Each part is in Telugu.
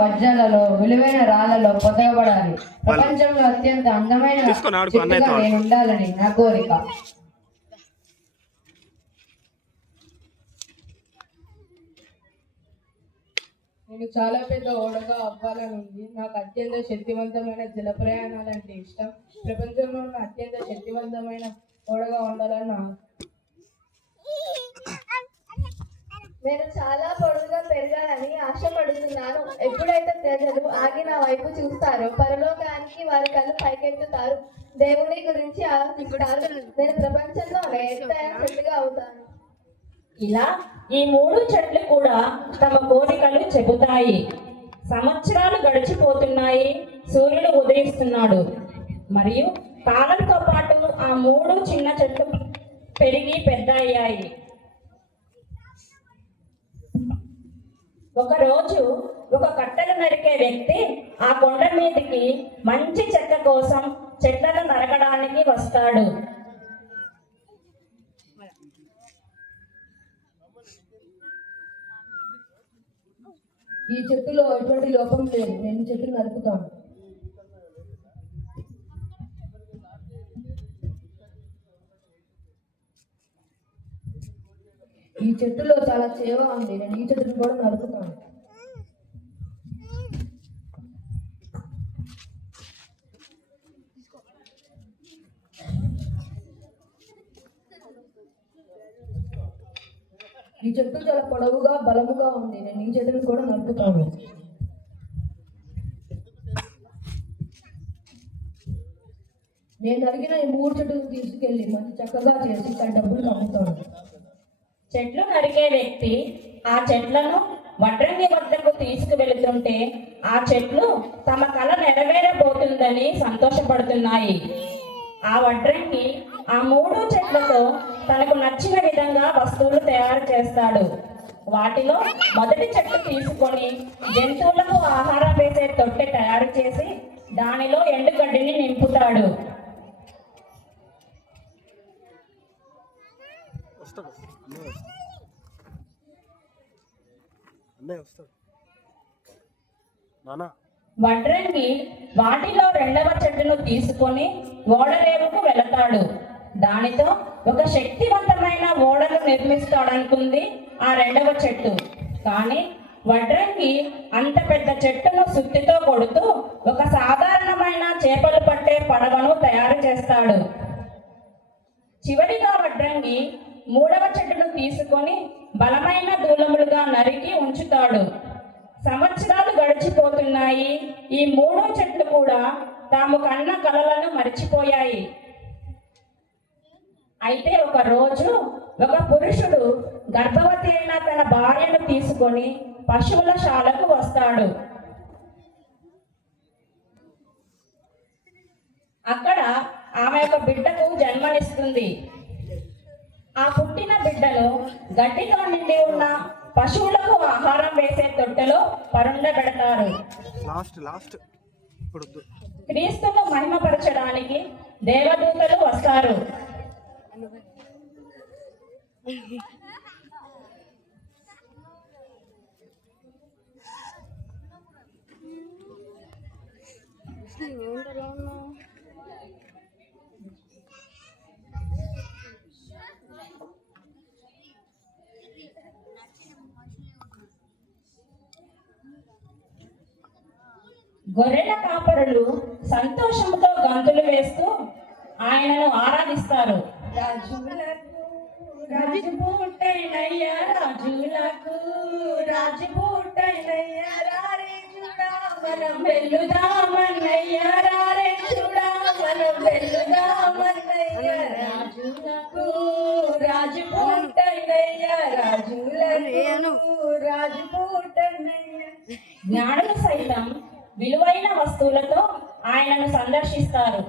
వజ్రాలలో విలువైన రాళ్లలో పొదగబడాలి. ప్రపంచంలో అత్యంత అందమైన చెట్టుగా నేను ఉండాలని నా కోరిక. నేను చాలా పెద్ద ఓడగా అవ్వాలనుంది. నాకు అత్యంత శక్తివంతమైన జల ప్రయాణాలంటే ఇష్టం. ప్రపంచంలో ఉన్న అత్యంత శక్తివంతమైన ఓడగా ఉండాలని నా నేను చాలా పొడుగుగా పెరగాలని ఆశపడుతున్నాను. ఎప్పుడైతే ప్రజలు ఆగి నా వైపు చూస్తారో పరలోకానికి వారి కళ్ళు పైకెత్తుతారు, దేవుని గురించి ఆలోచిస్తారు. నేను ప్రపంచంలోనే ఎత్తైన చెట్టుగా అవుతాను. ఇలా ఈ 3 చెట్లు కూడా తమ కోరికలు చెబుతాయి. సంవత్సరాలు గడిచిపోతున్నాయి. సూర్యుడు ఉదయిస్తున్నాడు. మరియు కాలంతో పాటు ఆ 3 చిన్న చెట్లు పెరిగి పెద్ద అయ్యాయి. ఒకరోజు ఒక కట్టెలు నరికే వ్యక్తి ఆ కొండ మీదకి మంచి చెక్క కోసం చెట్లను నరకడానికి వస్తాడు. ఈ చెట్టులో ఎటువంటి లోపం లేదు, నేను చెట్టు నరుకుతాను. ఈ చెట్టులో చాలా చేవ ఉంది, నేను ఈ చెట్టును కూడా నరుకుతాను. ఈ చెట్టు చాలా పొడవుగా బలముగా ఉంది, నేను ఈ చెట్టును కూడా నరుకుతాను. నేను నరికిన ఈ 3 చెట్టును తీసుకెళ్లి మంచి చక్కగా చేసి తన డబ్బులు అమ్ముతాను. చెట్లు నరికే వ్యక్తి ఆ చెట్లను వడ్రంగి వద్దకు తీసుకువెళుతుంటే ఆ చెట్లు తమ కల నెరవేరబోతుందని సంతోషపడుతున్నాయి. ఆ వడ్రంగి ఆ 3 చెట్లతో తనకు నచ్చిన విధంగా వస్తువులు తయారు చేస్తాడు. వాటిలో మొదటి చెట్టు తీసుకొని జంతువులకు ఆహారం వేసే తొట్టె తయారు చేసి దానిలో ఎండుగడ్డిని నింపుతాడు. వడ్రంగి వాటిలో 2వ చెట్టును తీసుకొని ఓడరేవుకు వెళతాడు. దానితో ఒక శక్తివంతమైన ఓడను నిర్మిస్తాడనుకుంది ఆ 2వ చెట్టు. కానీ వడ్రంగి అంత పెద్ద చెట్టును సుత్తితో కొడుతూ ఒక సాధారణమైన చేపలు పట్టే పడవను తయారు చేస్తాడు. చివరిగా వడ్రంగి 3వ చెట్టును తీసుకొని బలమైన దూలములుగా నరికి ఉంచుతాడు. సంవత్సరాలు గడిచిపోతున్నాయి. ఈ 3 చెట్లు కూడా తాము కన్న కలలను మరిచిపోయాయి. అయితే ఒక రోజు ఒక పురుషుడు గర్భవతి అయిన తన భార్యను తీసుకొని పశువుల శాలకు వస్తాడు. అక్కడ ఆమె ఒక బిడ్డకు జన్మనిస్తుంది. ఆ పుట్టిన బిడ్డను గడ్డితో నిండి ఉన్న పశువులకు ఆహారం వేసే తొట్టెలో పరుండబెడతారు. క్రీస్తును మహిమపరచడానికి దేవదూతలు వస్తారు. గొర్రెల కాపరులు సంతోషంతో గంతులు వేస్తూ ఆయనను ఆరాధిస్తారు. రాజు పుట్టైనయ్యా, రాజులకు రాజు పుట్టైనయ్యా, రారే చూడా మనం వెల్లుదామన్నయ్యా, రారే చూడా మనం వెల్లుదామన్నయ్యా, రాజులకు రాజు పుట్టైనయ్యా, రాజులకు రాజు పుట్టైనయ్యా. జ్ఞానులు సైతం విలువైన వస్తువులతో ఆయనను సందర్శిస్తారు.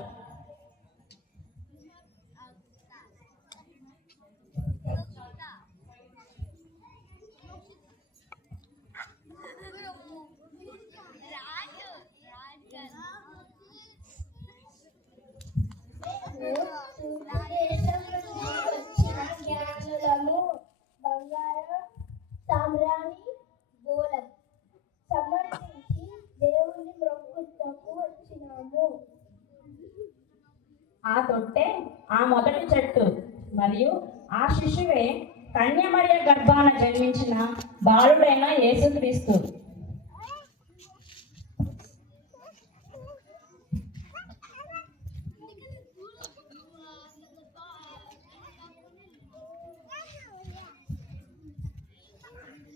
జ్ఞానులము బంగారం సామ్రాణి గోళం సమర్పించి ఆ తొట్టే ఆ మొదటి చెట్టు మరియు ఆ శిశువే కన్యమరియ గర్భాన జన్మించిన బాలుడైన యేసుక్రీస్తు.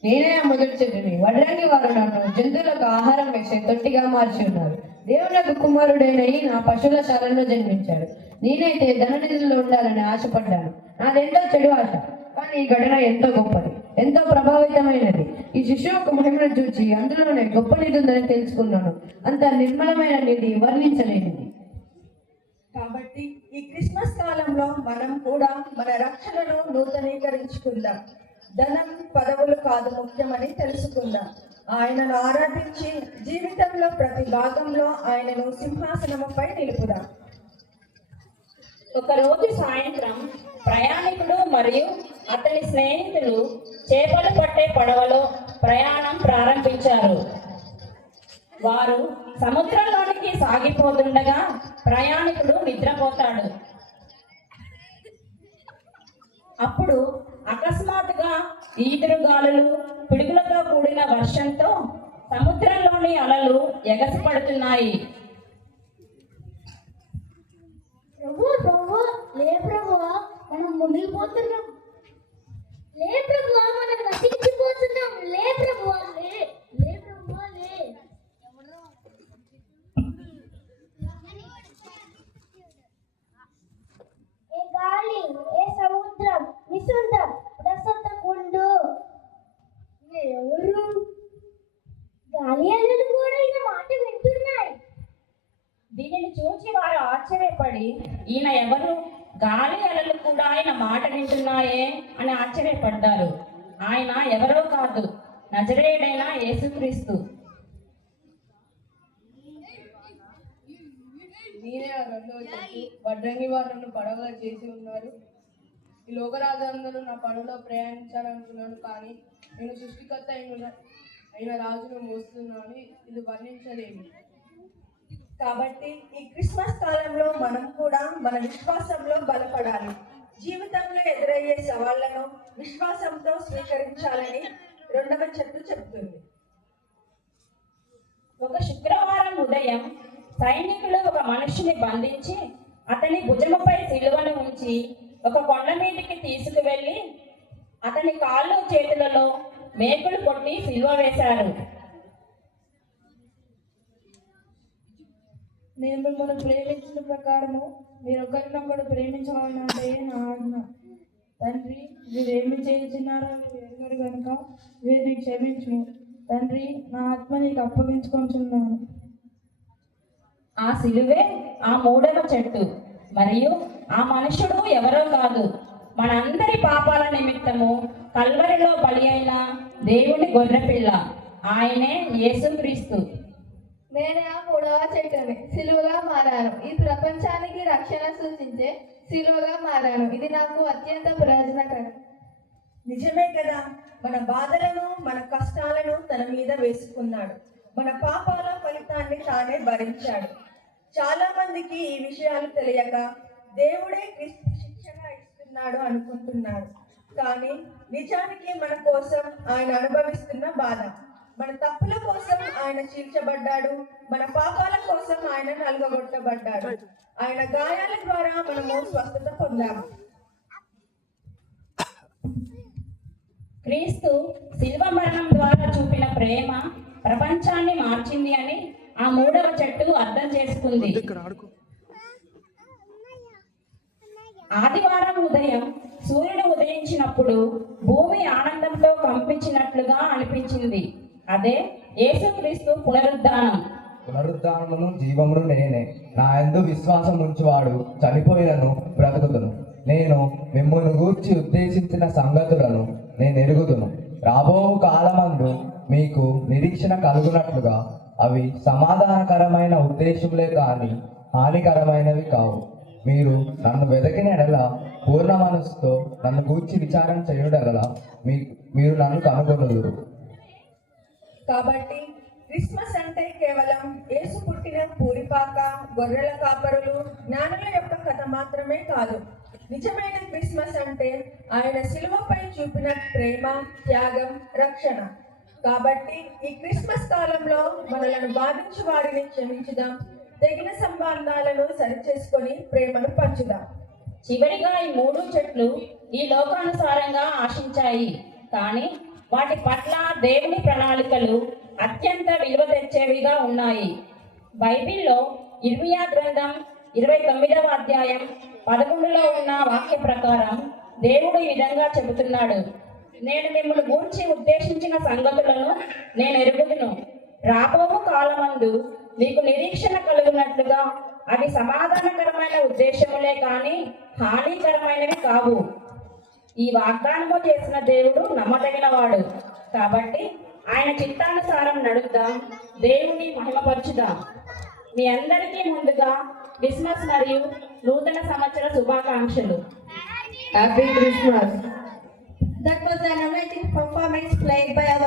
నేనే ఆ మొదటి చెట్టుని, వడ్రంగి వారు నన్ను జంతువులకు ఆహారం వేసే తొట్టిగా మార్చి ఉన్నారు. దేవునికి కుమారుడైన నా పశువుల శాలలో జన్మించాడు. నేనైతే ధననిధుల్లో ఉండాలని ఆశపడ్డాను. నాదెంతో చెడు ఆశ, కానీ ఈ ఘటన ఎంతో గొప్పది, ఎంతో ప్రభావితమైనది. ఈ శిశువు ఒక మహిమను చూచి అందులోనే గొప్ప నిధి ఉందని తెలుసుకున్నాను. అంత నిర్మలమైన నిధి వర్ణించలేనిది. కాబట్టి ఈ క్రిస్మస్ కాలంలో మనం కూడా మన రక్షణను నూతనీకరించుకుందాం. ధనం, పదవులు కాదు ముఖ్యమని తెలుసుకుందాం. ఆయనను ఆరాధించి జీవితంలో ప్రతి భాగంలో ఆయనను సింహాసనముపై నిలుపుదాం. ఒకరోజు సాయంత్రం ప్రయాణికుడు మరియు అతని స్నేహితులు చేపలు పట్టే పడవలో ప్రయాణం ప్రారంభించారు. వారు సముద్రంలోనికి సాగిపోతుండగా ప్రయాణికుడు నిద్రపోతాడు. అప్పుడు అకస్మాత్తుగా ఈదురుగాలులు, పిడుగులతో కూడిన వర్షంతో సముద్రంలోని అలలు ఎగసిపడుతున్నాయి. మనం మునిగిపోతున్నాం. లే ప్రభువా, మనం నశించిపోతున్నాం. లే ప్రభువా, లే లే ప్రభువా, లే. ఏ గాలి, ఏ సముద్రం, నిశుద్ధం ప్రసత్తకుండు. ఎవరు? గాలి అలలు కూడా ఈయన మాట వింటున్నాయి. దీనిని చూసి వారు ఆశ్చర్యపడి, ఈయన ఎవరు? గాలి అలలు కూడా ఆయన మాట వింటున్నాయే అని ఆశ్చర్యపడ్డారు. ఆయన ఎవరో కాదు, నజరేయుడైన యేసుక్రీస్తు. నేనే ఆ రెండవ చెట్టు. వడ్రంగి వారు నన్ను పడవగా చేసి ఉన్నారు. ఈ లోకరాజులందరూ నా పడవలో ప్రయాణించాలనుకున్నాను, కానీ నేను సృష్టికర్త అయిన రాజును మోస్తున్నాను. ఇది వర్ణించలేము. కాబట్టి ఈ క్రిస్మస్ కాలంలో మనం కూడా మన విశ్వాసంలో బలపడాలి. జీవితంలో ఎదురయ్యే సవాళ్లను విశ్వాసంతో స్వీకరించాలని రెండవ చెట్టు చెబుతుంది. ఒక శుక్రవారం ఉదయం సైనికులు ఒక మనుషుని బంధించి అతని భుజముపై సిలువను ఉంచి ఒక కొండ మీదకి తీసుకువెళ్ళి అతని కాళ్ళు చేతులలో మేకులు కొట్టి సిలువ వేశారు. నేను మిమ్మల్ని ప్రేమించిన ప్రకారము మీరొకరినొకరు ప్రేమించాలన్నదే నా ఆజ్ఞ. తండ్రి, వీరేమి చేయించినారో మీరు ఎరుగరు కనుక వీరిని క్షమించు. తండ్రి, నా ఆత్మ నీకు అప్పగించుకుంటున్నాను. ఆ సిలువే ఆ మూడవ చెట్టు. మరియు ఆ మనుషుడు ఎవరో కాదు, మనందరి పాపాల నిమిత్తము కల్వరిలో బలి అయిన దేవుని గొర్రెపిల్ల, ఆయనే యేసుక్రీస్తు. నేను ఆ మూడవ చెట్టుని సిలువగా మారాను. ఈ ప్రపంచానికి రక్షణ సూచించే సిలువగా మారాను. ఇది నాకు అత్యంత ప్రయోజనకరం. నిజమే కదా, మన బాధలను, మన కష్టాలను తన మీద వేసుకున్నాడు. మన పాపాల ఫలితాన్ని తానే భరించాడు. చాలా మందికి ఈ విషయాలు తెలియక దేవుడే శిక్షణ ఇస్తున్నాడు అనుకుంటున్నారు. కానీ నిజానికి మన కోసం ఆయన అనుభవిస్తున్న బాధ. మన తప్పుల కోసం ఆయన చీల్చబడ్డాడు. మన పాపాల కోసం ఆయన నలుగగొట్టబడ్డాడు. ఆయన గాయాల ద్వారా మనము స్వస్థత పొందాము. క్రీస్తు శిల్వ మరణం ద్వారా చూపిన ప్రేమ ప్రపంచాన్ని మార్చింది అని ఆ మూడవ చెట్టు అర్థం చేసుకుంది. ఆదివారం ఉదయం సూర్యుడు ఉదయించినప్పుడు భూమి ఆనందంతో కంపించినట్లుగా అనిపించింది. అదే యేసుక్రీస్తు పునరుద్ధానం. పునరుద్ధానమును జీవమును నేనే. నా యందు విశ్వాసం ఉంచువాడు చనిపోయినను బ్రతుకుతును. నేను మిమ్మును గూర్చి ఉద్దేశించిన సంగతులను నేను ఎరుగుదును. రాబో కాలమందు మీకు నిరీక్షణ కలుగునట్లుగా అవి సమాధానకరమైన ఉద్దేశములే కానీ హానికరమైనవి కావు. మీరు నన్ను వెదకిన ఎడల, పూర్ణ మనస్సుతో నన్ను గూర్చి విచారణ చేయుడెడల మీరు నన్ను కనుగొనుదురు. కాబట్టి క్రిస్మస్ అంటే కేవలం యేసు పుట్టిన పూరిపాక, గొర్రెల కాపరులు, జ్ఞానుల యొక్క కథ మాత్రమే కాదు. నిజమైన క్రిస్మస్ అంటే ఆయన శిలువపై చూపిన ప్రేమ, త్యాగం, రక్షణ. కాబట్టి ఈ క్రిస్మస్ కాలంలో మనలను బాధించు వారిని క్షమించుదాం, తెగిన సంబంధాలను సరిచేసుకొని ప్రేమను పంచుదాం. చివరిగా ఈ 3 చెట్లు ఈ లోకానుసారంగా ఆశించాయి, కానీ వాటి పట్ల దేవుని ప్రణాళికలు అత్యంత విలువ తెచ్చేవిగా ఉన్నాయి. బైబిల్లో ఇర్మియా గ్రంథం 29వ అధ్యాయం 11లో ఉన్న వాక్య ప్రకారం దేవుడు ఈ విధంగా చెబుతున్నాడు: నేను మిమ్మల్ని గూర్చి ఉద్దేశించిన సంగతులను నేను ఎరుగుదును. రాబోవు కాలమందు మీకు నిరీక్షణ కలుగునట్లుగా అవి సమాధానకరమైన ఉద్దేశములే కానీ హానికరమైనవి కావు. ఈ వాగ్దానము చేసిన దేవుడు నమ్మదగినవాడు. కాబట్టి ఆయన చిత్తానుసారం నడుద్దాం, దేవుని మహిమపరచుదాం. మీ అందరికీ ముందుగా క్రిస్మస్ మరియు నూతన సంవత్సర శుభాకాంక్షలు. Happy Christmas. That was an amazing performance played by our